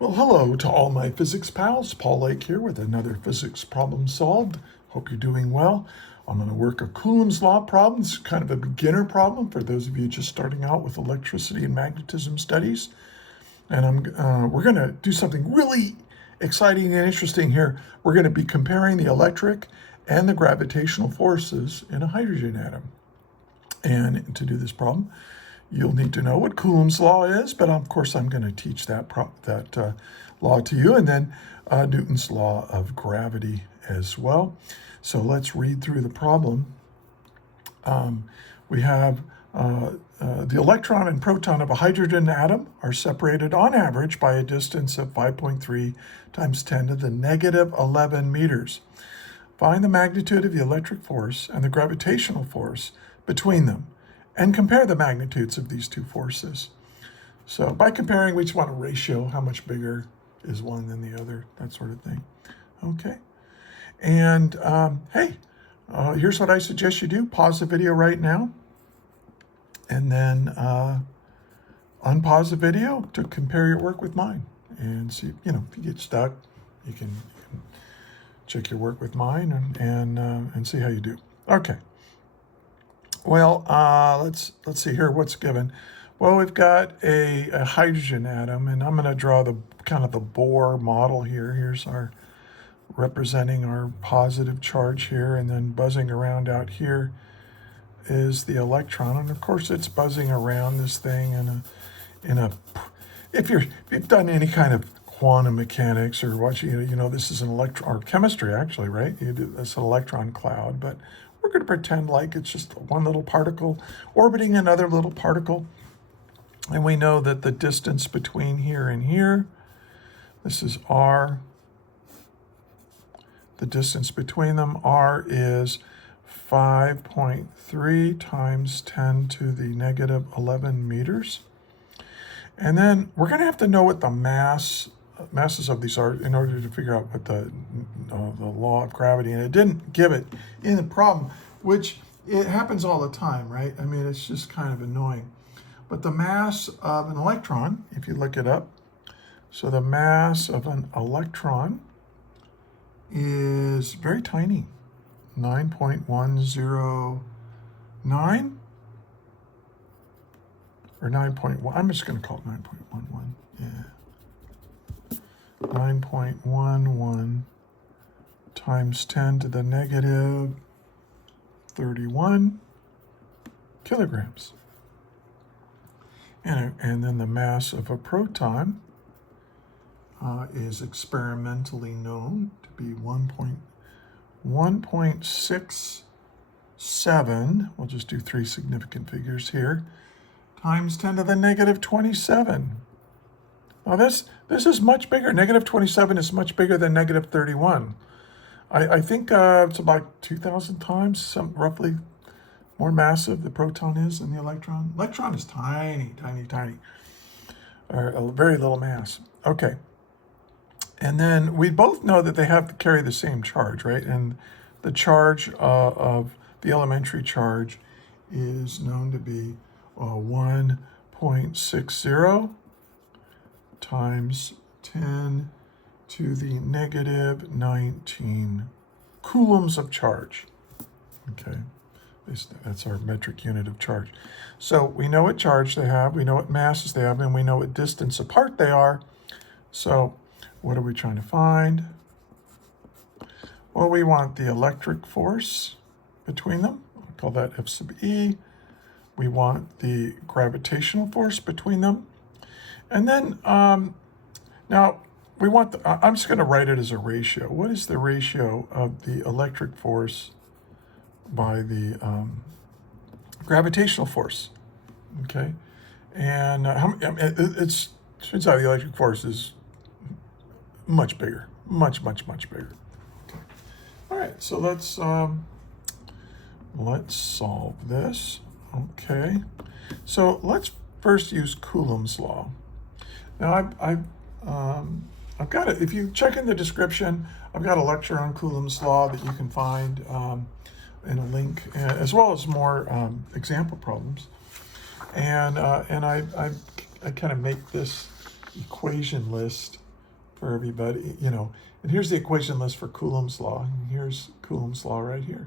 Well, hello to all my physics pals. Paul Lake here with another physics problem solved. Hope you're doing well. I'm going to work a Coulomb's law problem. It's kind of a beginner problem for those of you just starting out with electricity and magnetism studies. And we're going to do something really exciting and interesting here. We're going to be comparing the electric and the gravitational forces in a hydrogen atom. And to do this problem, you'll need to know what Coulomb's law is, but of course I'm going to teach that law to you, and then Newton's law of gravity as well. So let's read through the problem. We have the electron and proton of a hydrogen atom are separated on average by a distance of 5.3 times 10 to the negative 11 meters. Find the magnitude of the electric force and the gravitational force between them, and compare the magnitudes of these two forces. So by comparing, we just want a ratio, how much bigger is one than the other, that sort of thing. Okay. And here's what I suggest you do. Pause the video right now, and then unpause the video to compare your work with mine. And see, if you get stuck, you can check your work with mine and see how you do. Okay. Well, let's see here what's given. Well, we've got a hydrogen atom, and I'm going to draw the kind of the Bohr model here. Here's our representing our positive charge here, and then buzzing around out here is the electron, and of course it's buzzing around this thing if you've done any kind of quantum mechanics or watching, this is an electron, or chemistry actually, right? It's an electron cloud, but we're going to pretend like it's just one little particle orbiting another little particle. And we know that the distance between here and here, this is r. The distance between them, r, is 5.3 times 10 to the negative 11 meters. And then we're going to have to know what the masses of these are in order to figure out what the law of gravity, and it didn't give it in the problem, which it happens all the time, right? I mean, it's just kind of annoying. But the mass of an electron, if you look it up, so the mass of an electron is very tiny, 9.109 or 9.1. I'm just going to call it 9.11. Yeah. 9.11 times 10 to the negative 31 kilograms. And then the mass of a proton is experimentally known to be 1.67, we'll just do three significant figures here, times 10 to the negative 27. Now this is much bigger. Negative 27 is much bigger than negative 31. I think it's about 2,000 times, roughly more massive the proton is than the electron. Electron is tiny, tiny, tiny, or a very little mass. Okay. And then we both know that they have to carry the same charge, right? And the charge of the elementary charge is known to be 1.60 times 10 to the negative 19 coulombs of charge. Okay, that's our metric unit of charge. So we know what charge they have, we know what masses they have, and we know what distance apart they are. So what are we trying to find? Well, we want the electric force between them. I'll call that F sub E. We want the gravitational force between them. And then, now we want I'm just going to write it as a ratio. What is the ratio of the electric force by the gravitational force? Okay. And it turns out the electric force is much bigger, much, much, much bigger. Okay. All right, so let's solve this. Okay, so let's first use Coulomb's law. Now I've got it. If you check in the description, I've got a lecture on Coulomb's law that you can find in a link, as well as more example problems. And I kind of make this equation list for everybody, you know. And here's the equation list for Coulomb's law. And here's Coulomb's law right here.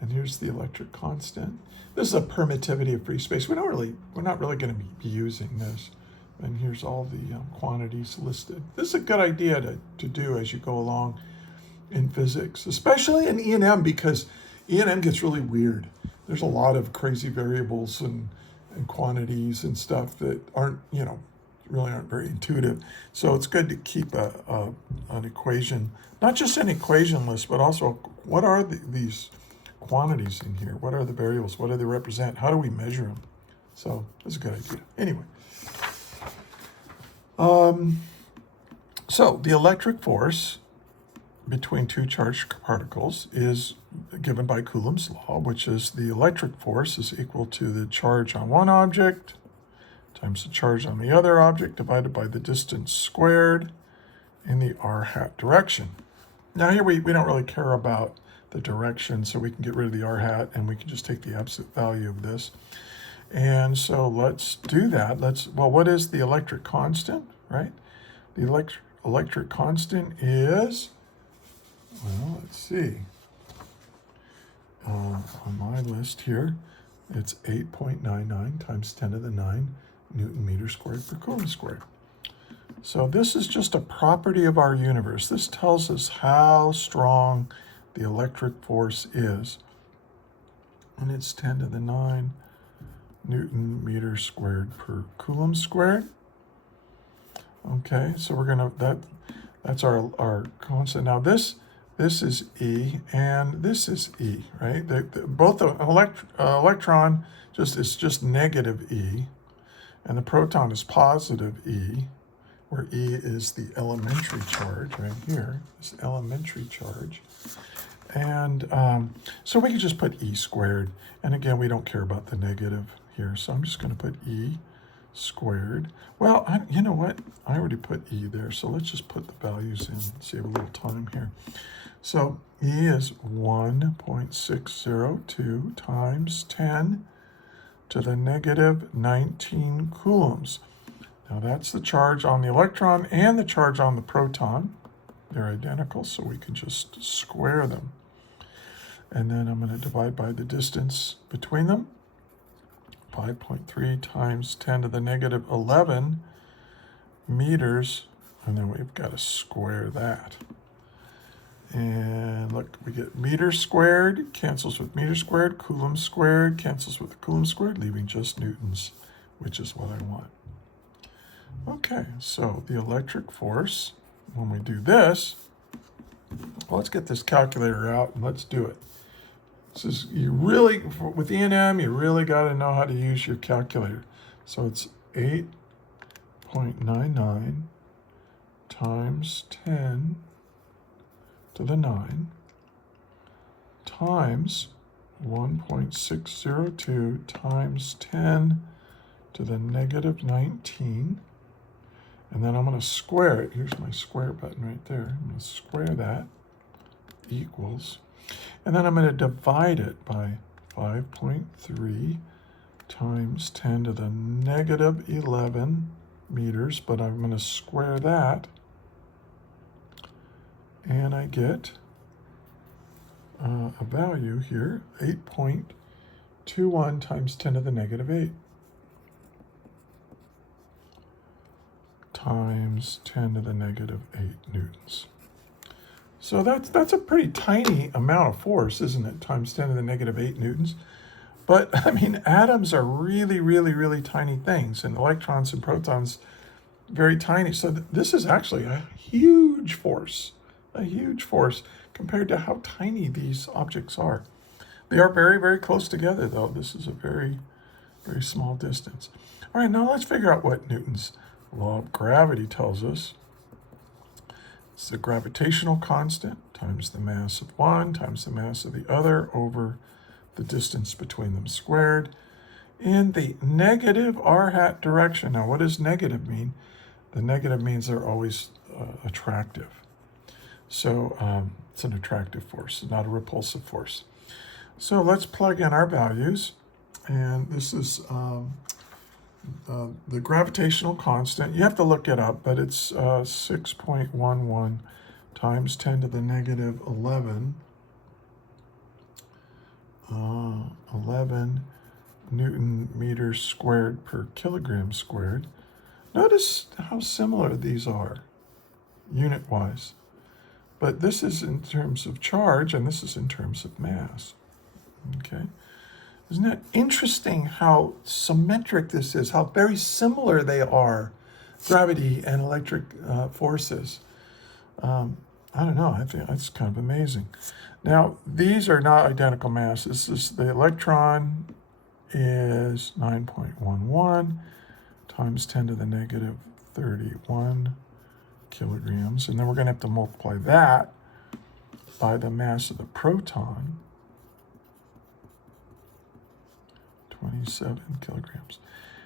And here's the electric constant. This is a permittivity of free space. We're not really going to be using this. And here's all the quantities listed. This is a good idea to do as you go along in physics, especially in E&M, because E&M gets really weird. There's a lot of crazy variables and quantities and stuff that aren't, you know, really aren't very intuitive. So it's good to keep an equation, not just an equation list, but also what are these quantities in here? What are the variables? What do they represent? How do we measure them? So that's a good idea. Anyway. So the electric force between two charged particles is given by Coulomb's law, which is the electric force is equal to the charge on one object times the charge on the other object divided by the distance squared in the r hat direction. Now here we don't really care about the direction, so we can get rid of the r hat and we can just take the absolute value of this. And so let's do that. Well, what is the electric constant, right? The electric constant is, well, let's see. On my list here, it's 8.99 times 10 to the 9 Newton meter squared per Coulomb squared. So this is just a property of our universe. This tells us how strong the electric force is. And it's 10 to the 9 Newton meter squared per Coulomb squared. Okay, so we're gonna, that's our constant. Now this is E and this is E, right? Both the electron is just negative E, and the proton is positive E, where E is the elementary charge right here, this elementary charge. And so we can just put E squared. And again, we don't care about the negative here, so I'm just going to put E squared. Well, you know what? I already put E there, so let's just put the values in, save a little time here. So E is 1.602 times 10 to the negative 19 coulombs. Now that's the charge on the electron and the charge on the proton. They're identical, so we can just square them. And then I'm going to divide by the distance between them. 5.3 times 10 to the negative 11 meters. And then we've got to square that. And look, we get meter squared, cancels with meter squared, Coulomb squared, cancels with Coulomb squared, leaving just newtons, which is what I want. Okay, so the electric force, when we do this, well, let's get this calculator out and let's do it. This is, with E&M, you really got to know how to use your calculator. So it's 8.99 times 10 to the 9 times 1.602 times 10 to the negative 19. And then I'm going to square it. Here's my square button right there. I'm going to square that, equals. And then I'm going to divide it by 5.3 times 10 to the negative 11 meters, but I'm going to square that. And I get a value here, 8.21 times 10 to the negative 8. Times 10 to the negative 8 newtons. So that's a pretty tiny amount of force, isn't it? Times 10 to the negative 8 newtons. But, I mean, atoms are really, really, really tiny things, and electrons and protons, very tiny. So this is actually a huge force compared to how tiny these objects are. They are very, very close together, though. This is a very, very small distance. All right, now let's figure out what Newton's law of gravity tells us. It's the gravitational constant times the mass of one times the mass of the other over the distance between them squared in the negative r hat direction. Now, what does negative mean? The negative means they're always attractive. So it's an attractive force, not a repulsive force. So let's plug in our values. And this is the gravitational constant, you have to look it up, but it's 6.11 times 10 to the negative 11. 11 Newton meters squared per kilogram squared. Notice how similar these are, unit-wise. But this is in terms of charge, and this is in terms of mass. Okay? Isn't it interesting how symmetric this is, how very similar they are, gravity and electric forces? I don't know, I think that's kind of amazing. Now, these are not identical masses. The electron is 9.11 times 10 to the negative 31 kilograms. And then we're going to have to multiply that by the mass of the proton, 27 kilograms.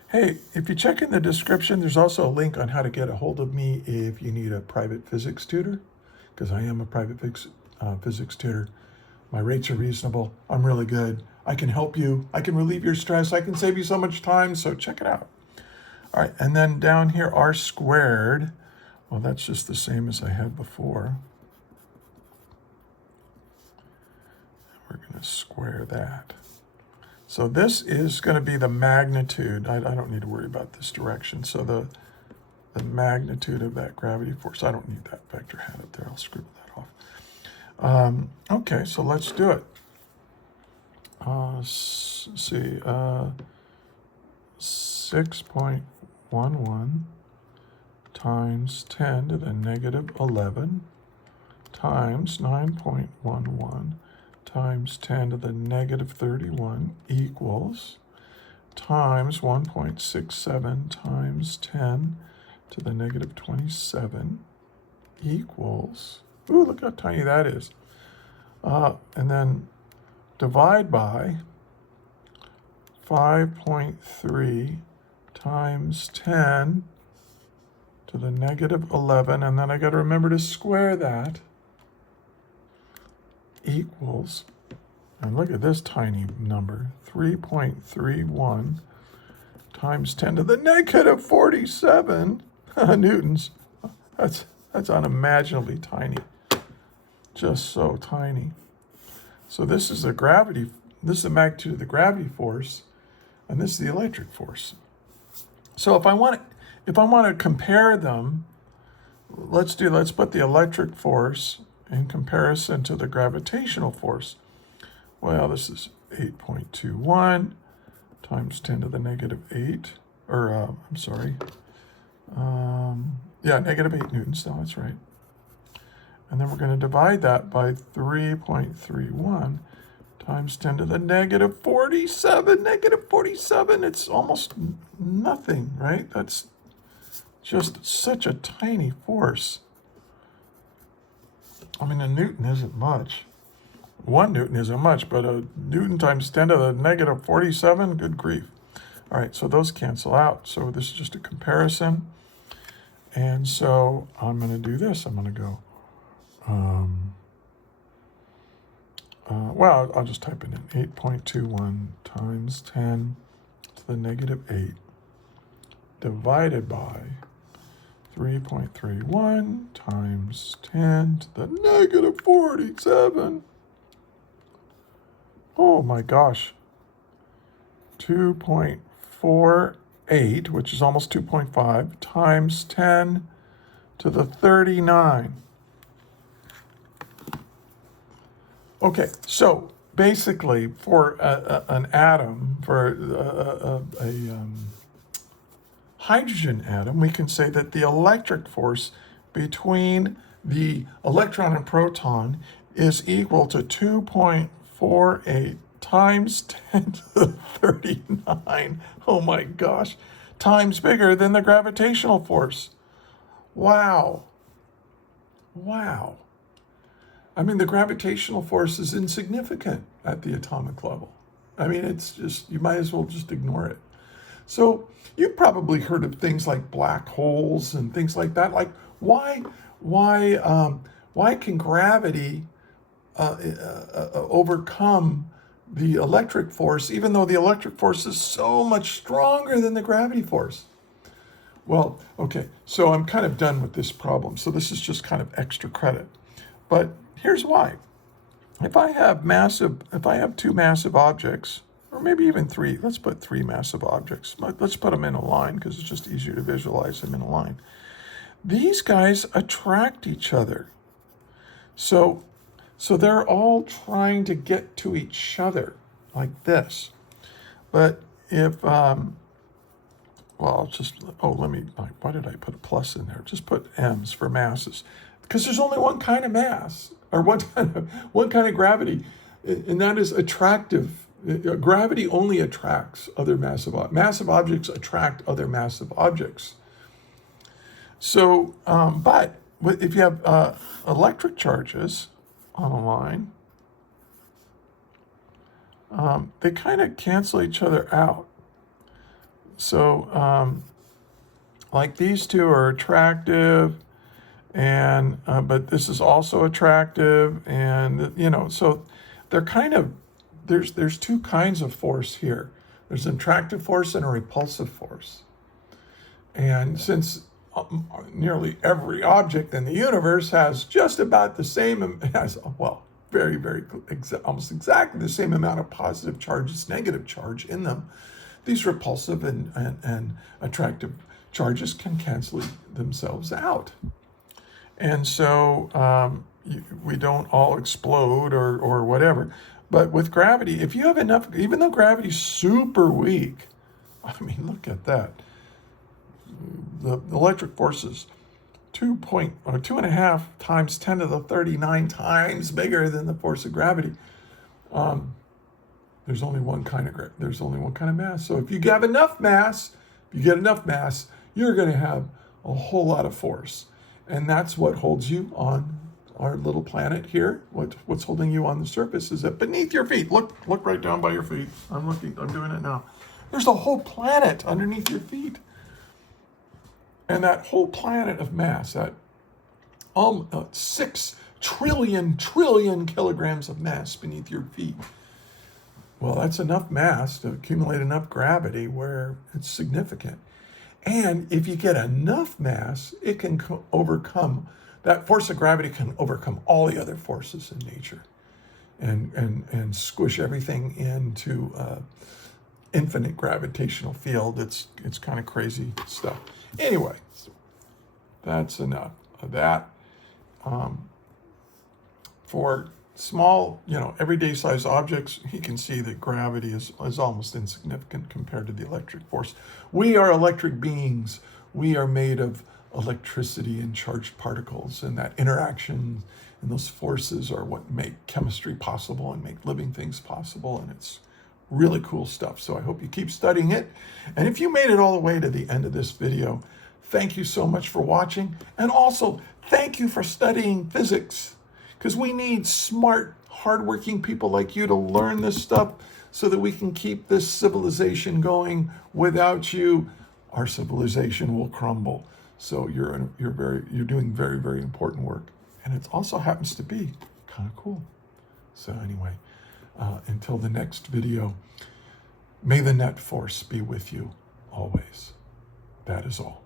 Hey, if you check in the description, there's also a link on how to get a hold of me if you need a private physics tutor, because I am a private physics tutor. My rates are reasonable. I'm really good. I can help you. I can relieve your stress. I can save you so much time, so check it out. All right, and then down here, r squared. Well, that's just the same as I had before. We're going to square that. So this is going to be the magnitude. I don't need to worry about this direction. So the magnitude of that gravity force. I don't need that vector hat up there. I'll scribble that off. Okay, so let's do it. Let's see. 6.11 times 10 to the negative 11 times 9.11 times 10 to the negative 31 equals times 1.67 times 10 to the negative 27 equals, ooh, look how tiny that is. And then divide by 5.3 times 10 to the negative 11, and then I got to remember to square that, equals, and look at this tiny number, 3.31 times 10 to the negative 47 newtons. That's unimaginably tiny, just so tiny. So this is the gravity, this is the magnitude of the gravity force, and this is the electric force. So if I want to compare them, let's put the electric force in comparison to the gravitational force. Well, this is 8.21 times 10 to the negative 8, or I'm sorry, negative 8 newtons, no, that's right. And then we're going to divide that by 3.31 times 10 to the negative 47. Negative 47, it's almost nothing, right? That's just such a tiny force. I mean, a Newton isn't much. 1 Newton isn't much, but a Newton times 10 to the negative 47, good grief. All right, so those cancel out. So this is just a comparison. And so I'm going to do this. I'm going to go, I'll just type it in. 8.21 times 10 to the negative 8 divided by 3.31 times 10 to the negative 47. Oh my gosh. 2.48, which is almost 2.5, times 10 to the 39. Okay, so basically for an atom, for a hydrogen atom, we can say that the electric force between the electron and proton is equal to 2.48 times 10 to the 39. Oh my gosh, times bigger than the gravitational force. Wow. Wow. I mean, the gravitational force is insignificant at the atomic level. I mean, it's just, you might as well just ignore it. So you've probably heard of things like black holes and things like that. Like, why can gravity overcome the electric force, even though the electric force is so much stronger than the gravity force. Well, okay, so I'm kind of done with this problem. So this is just kind of extra credit. But here's why. If I have two massive objects, or maybe even three, let's put three massive objects. Let's put them in a line because it's just easier to visualize them in a line. These guys attract each other. So they're all trying to get to each other like this. But if, why did I put a plus in there? Just put M's for masses. Because there's only one kind of mass, or one kind of gravity, and that is attractive. Gravity only attracts other massive objects attract other massive objects. So, but if you have electric charges on a line, they kind of cancel each other out. So, like these two are attractive, and but this is also attractive, and so they're kind of there's two kinds of force here. There's an attractive force and a repulsive force, and since nearly every object in the universe has just about the same, almost exactly the same amount of positive charge as negative charge in them, these repulsive and attractive charges can cancel themselves out. And so we don't all explode or whatever. But with gravity, if you have enough, even though gravity's super weak, I mean, look at that. The electric force is 2.5 times 10 to the 39 times bigger than the force of gravity. There's only one kind of mass. So if you get enough mass, you're going to have a whole lot of force, and that's what holds you on our little planet here. What's holding you on the surface is that beneath your feet. Look right down by your feet. I'm doing it now. There's a whole planet underneath your feet. And that whole planet of mass, that 6 trillion kilograms of mass beneath your feet. Well, that's enough mass to accumulate enough gravity where it's significant. And if you get enough mass, it can overcome, that force of gravity can overcome all the other forces in nature and squish everything into infinite gravitational field. It's kind of crazy stuff. Anyway, that's enough of that. For small, everyday size objects, you can see that gravity is almost insignificant compared to the electric force. We are electric beings. We are made of electricity and charged particles, and that interaction and those forces are what make chemistry possible and make living things possible, and it's really cool stuff. So I hope you keep studying it. And if you made it all the way to the end of this video, thank you so much for watching. And also, thank you for studying physics, because we need smart, hardworking people like you to learn this stuff so that we can keep this civilization going. Without you, our civilization will crumble. So you're doing very, very important work. And it also happens to be kind of cool. So anyway, until the next video, may the net force be with you always. That is all.